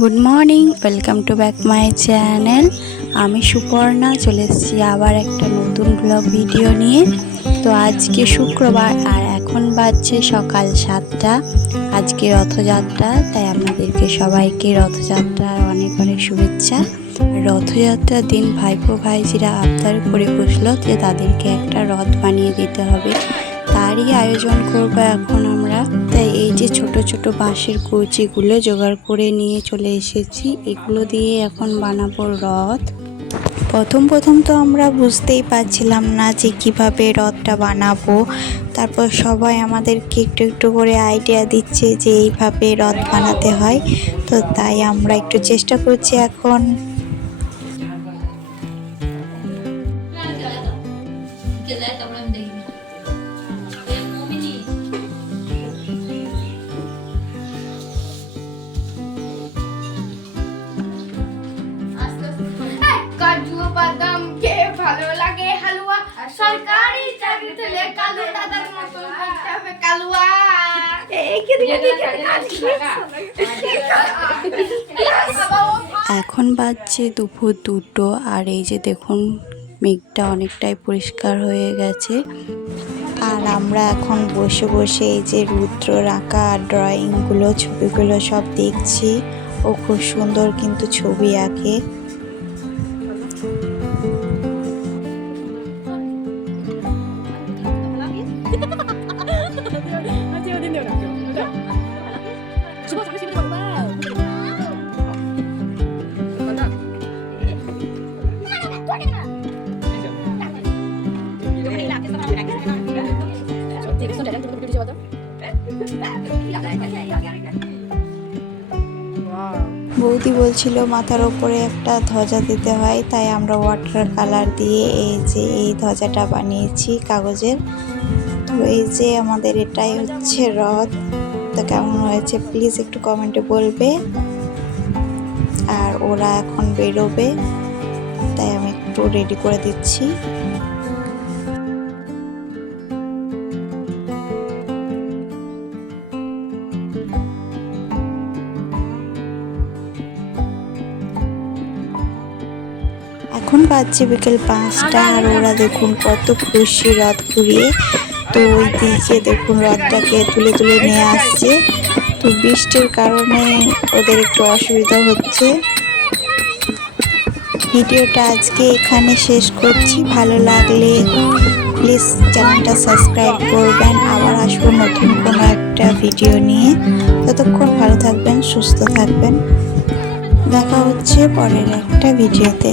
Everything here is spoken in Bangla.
Good morning, welcome to back my channel. আমি সুপর্ণা চলে এসেছি আবার একটা নতুন ব্লগ ভিডিও নিয়ে। তো আজকে শুক্রবার আর এখন বাজছে সকাল 7টা। আজকে রথযাত্রা, তাই আপনাদেরকে সবাইকে রথযাত্রার অনেক অনেক শুভেচ্ছা। রথযাত্রার দিন ভাইপো ভাইজিরা আবদার করে বসলো যে তাদেরকে একটা রথ বানিয়ে দিতে হবে, তারই আয়োজন করব এখন আমরা। তাই এই যে ছোট ছোট বাঁশের কুচিগুলো জোগাড় করে নিয়ে চলে এসেছি, এগুলো দিয়ে এখন বানাবো রথ। প্রথম তো আমরা বুঝতেই পারছিলাম না যে কিভাবে রথটা বানাবো। তারপর সবাই আমাদেরকে একটু একটু করে আইডিয়া দিচ্ছে যে এইভাবে রথ বানাতে হয়। তো তাই আমরা একটু চেষ্টা করছি এখন। কাজু বাদাম খেয়ে ভালো লাগে হালুয়া, সরকারি চাকরি পেলে কালু দাদার মতো করতে হবে কালুয়া। এখন বাজছে দুপুর 2টো, আর এই যে দেখুন মেঘটা অনেকটাই পরিষ্কার হয়ে গেছে। আর আমরা এখন বসে বসে এই যে রুদ্রর আঁকা ড্রয়িংগুলো, ছবিগুলো সব দেখছি। ও খুব সুন্দর কিন্তু ছবি আঁকে। বৌদি বলছিল মাথার ওপরে একটা ধ্বজা দিতে হয়, তাই আমরা ওয়াটার কালার দিয়ে এই যে এই ধ্বজাটা বানিয়েছি কাগজের। তো এই যে আমাদের এটাই হচ্ছে রথ। তো কেমন হয়েছে প্লিজ একটু কমেন্টে বলবে। আর ওরা এখন বেরোবে, তাই আমি একটু রেডি করে দিচ্ছি। এখন বাজছে বিকেল 5টা, আর ওরা দেখুন কত খুশি রথ ঘুরিয়ে। তো ওই দিকে দেখুন রথটাকে তুলে তুলে নিয়ে আসছে। তো বৃষ্টির কারণে ওদের একটু অসুবিধা হচ্ছে। ভিডিওটা আজকে এখানে শেষ করছি। ভালো লাগলে প্লিজ চ্যানেলটা সাবস্ক্রাইব করবেন। আবার আসবো নতুন কোনো একটা ভিডিও নিয়ে। ততক্ষণ ভালো থাকবেন, সুস্থ থাকবেন। দেখা হচ্ছে পরের একটা ভিডিওতে।